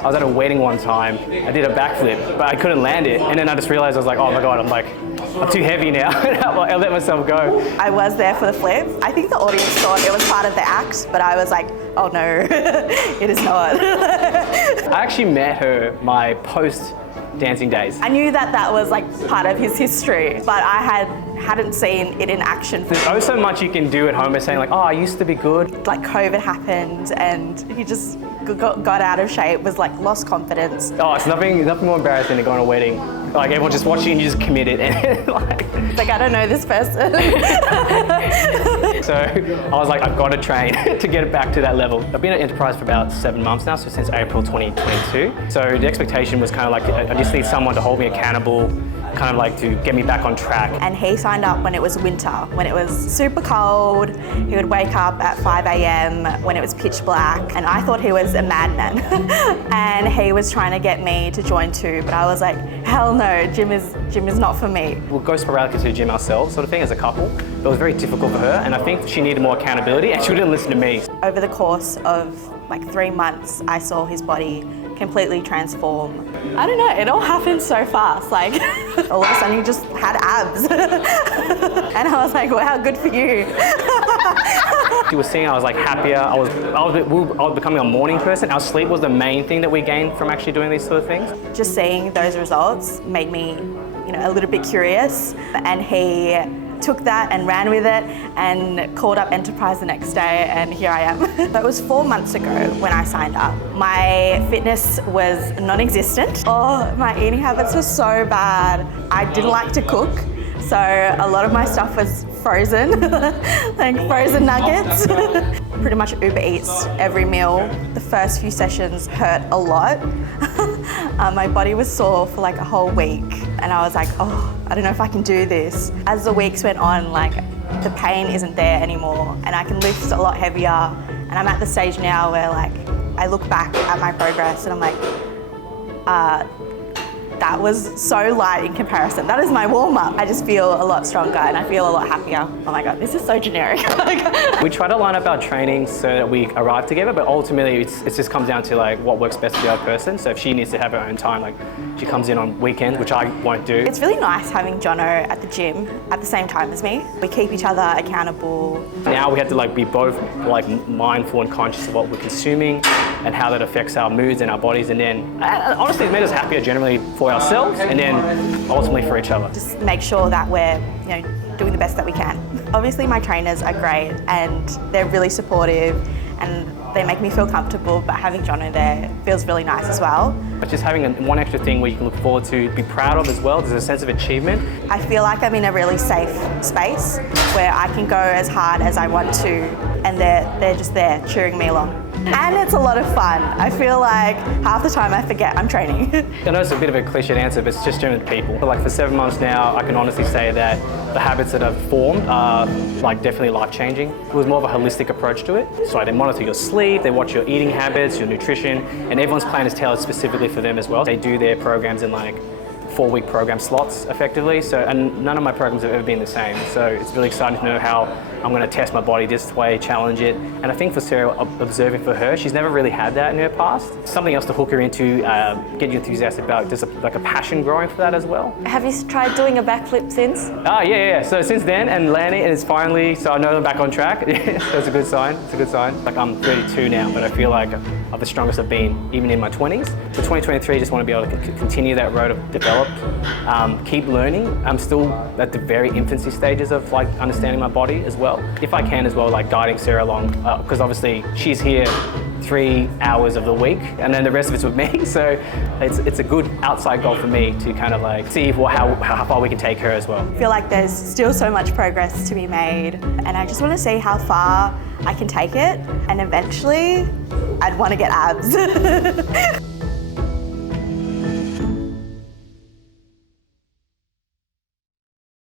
I was at a wedding one time, I did a backflip, but I couldn't land it. And then I just realized I was like, oh my God, I'm too heavy now. I let myself go. I was there for the flip. I think the audience thought it was part of the act, but I was like, oh no, it is not. I actually met her my post dancing days. I knew that that was like part of his history, but I hadn't seen it in action. There's oh so much you can do at home as saying like, oh, I used to be good. Like COVID happened and he just got out of shape, was like lost confidence. Oh, it's nothing more embarrassing than going to a wedding. Like everyone's just watching and you just commit it and like I don't know this person. So I was like, I've got to train to get it back to that level. I've been at Enterprise for about 7 months now, so since April 2022. So the expectation was kind of like, I just need someone to hold me accountable, kind of like to get me back on track. And he signed up when it was winter, when it was super cold. He would wake up at 5 a.m. when it was pitch black, and I thought he was a madman. And he was trying to get me to join too, but I was like, hell no, gym is not for me. We'll go sporadically to the gym ourselves, sort of thing, as a couple. But it was very difficult for her, and I think she needed more accountability, and she wouldn't listen to me. Over the course of like 3 months, I saw his body completely transform. I don't know, it all happened so fast. Like all of a sudden he just had abs. And I was like, wow, good for you. She was seeing I was like happier. I was becoming a morning person. Our sleep was the main thing that we gained from actually doing these sort of things. Just seeing those results made me, a little bit curious, and he took that and ran with it and called up Enterprise the next day, and here I am. That was 4 months ago when I signed up. My fitness was non-existent. Oh, my eating habits were so bad. I didn't like to cook, so a lot of my stuff was frozen, like frozen nuggets. Pretty much Uber Eats every meal. The first few sessions hurt a lot. My body was sore for like a whole week, and I was like, oh, I don't know if I can do this. As the weeks went on, like the pain isn't there anymore, and I can lift a lot heavier. And I'm at the stage now where like I look back at my progress and I'm like, that was so light in comparison. That is my warm-up. I just feel a lot stronger and I feel a lot happier. Oh my God, this is so generic. We try to line up our training so that we arrive together, but ultimately it just comes down to like what works best for the other person. So if she needs to have her own time, like she comes in on weekends, which I won't do. It's really nice having Jono at the gym at the same time as me. We keep each other accountable. Now we have to like be both like mindful and conscious of what we're consuming and how that affects our moods and our bodies. And then honestly, it made us happier generally for ourselves and then ultimately for each other. Just make sure that we're doing the best that we can. Obviously my trainers are great and they're really supportive and they make me feel comfortable, but having Jono there feels really nice as well. But just having one extra thing where you can look forward to, be proud of as well, there's a sense of achievement. I feel like I'm in a really safe space where I can go as hard as I want to and they're just there cheering me along. And it's a lot of fun. I feel like half the time I forget I'm training. I know it's a bit of a cliched answer, but it's just generally people. But like for 7 months now, I can honestly say that the habits that I've formed are like definitely life-changing. It was more of a holistic approach to it. So they monitor your sleep, they watch your eating habits, your nutrition, and everyone's plan is tailored specifically for them as well. They do their programs in like 4-week program slots effectively. So, and none of my programs have ever been the same. So it's really exciting to know how I'm going to test my body this way, challenge it. And I think for Sarah, observing for her, she's never really had that in her past. Something else to hook her into, get you enthusiastic about, just like a passion growing for that as well. Have you tried doing a backflip since? Yeah. So since then and landing, and it's finally, so I know I'm back on track. That's a good sign. It's a good sign. Like I'm 32 now, but I feel like I'm the strongest I've been even in my 20s. For 2023, I just want to be able to continue that road of develop, keep learning. I'm still at the very infancy stages of like understanding my body as well. If I can as well, like guiding Sarah along, because obviously she's here 3 hours of the week and then the rest of it's with me. So it's a good outside goal for me to kind of like see how far we can take her as well. I feel like there's still so much progress to be made and I just want to see how far I can take it and eventually I'd want to get abs.